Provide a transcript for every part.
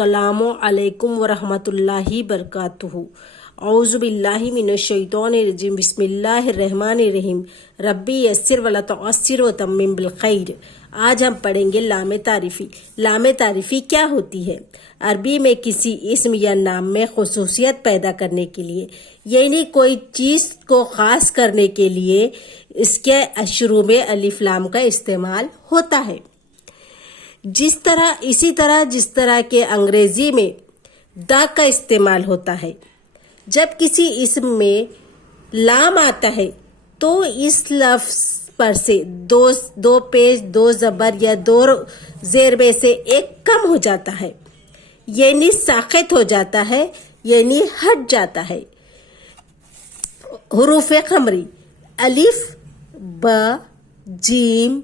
अस्सलामु अलैकुम वरहमतुल्लाहि बरकातुहू। औज़ु बिल्लाहि मिनश शैतानिर रजीम। बिस्मिल्लाहिर रहमानिर रहीम। रब्बी यस्सिर वला तुअस्सिर व तम्मिम बिल खैर। आज हम पढ़ेंगे लामे तारीफ़ी। लामे तारीफ़ी क्या होती है? अरबी में किसी इस्म या नाम में खुसूसियत पैदा करने के लिए, यानी कोई चीज़ को ख़ास करने के लिए इसके शुरू में अलिफ लाम का इस्तेमाल होता है। इसी तरह जिस तरह के अंग्रेजी में द का इस्तेमाल होता है, जब किसी इस्म में लाम आता है तो इस लफ्ज़ पर से दो पेश, दो ज़बर या दो ज़ेर में से एक कम हो जाता है, यानी साक़ित हो जाता है, यानी हट जाता है। हुरूफ़ क़मरी अलिफ, ब, जीम,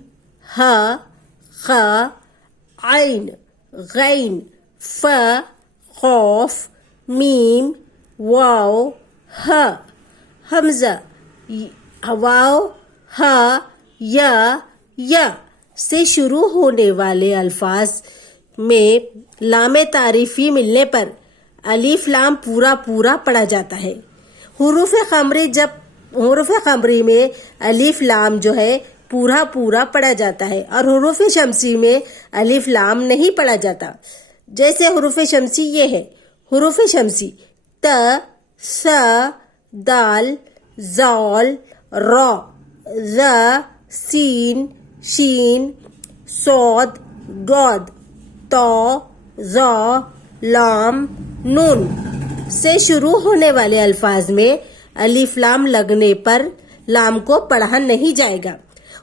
ह, ख, आइन, गैन, फ, खौफ, मीम, वाव, ह, हमज़ा, वाव, ह, या से शुरू होने वाले अल्फाज में लामे तारीफ़ी मिलने पर अलिफ लाम पूरा पढ़ा जाता है। हुरूफ़ क़मरी में अलिफ लाम जो है पूरा पढ़ा जाता है और हुरूफ़ शमसी में अलिफ लाम नहीं पढ़ा जाता। जैसे हुरूफ़ शमसी ये है, हुरूफ़ शमसी त, स, दाल, ज़ाल, र, ज़, सीन, शीन, सौद, गौद, तो, ज़, लाम, नून से शुरू होने वाले अल्फाज में अलिफ लाम लगने पर लाम को पढ़ा नहीं जाएगा।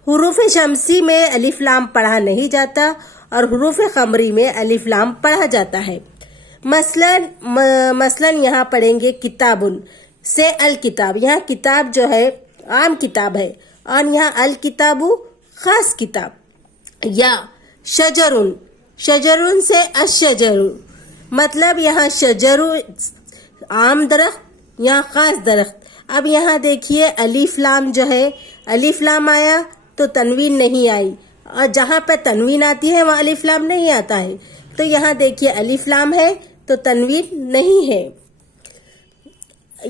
हुरूफ़ शमसी में अलिफ लाम पढ़ा नहीं जाता और हुरूफ़ क़मरी में अलिफ लाम पढ़ा जाता है। मसलन यहाँ पढ़ेंगे किताबुन से अल किताब। यहाँ किताब जो है आम किताब है और यहाँ अल किताबु ख़ास किताब। या शजरुन से अशजरु, मतलब यहाँ शजरु आम दरख्त, यहाँ ख़ास दरख्त। अब यहाँ देखिए अलिफ लाम जो है, अलिफ लाम आया तो तनवीन नहीं आई और जहाँ पर तनवीन आती है वहाँ अलिफ लाम नहीं आता है। तो यहाँ देखिए अलिफ लाम है तो तनवीन नहीं है।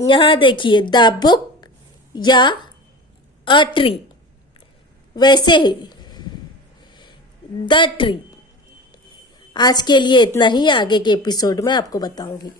यहाँ देखिए द बुक या अ ट्री, वैसे ही द ट्री। आज के लिए इतना ही, आगे के एपिसोड में आपको बताऊंगी।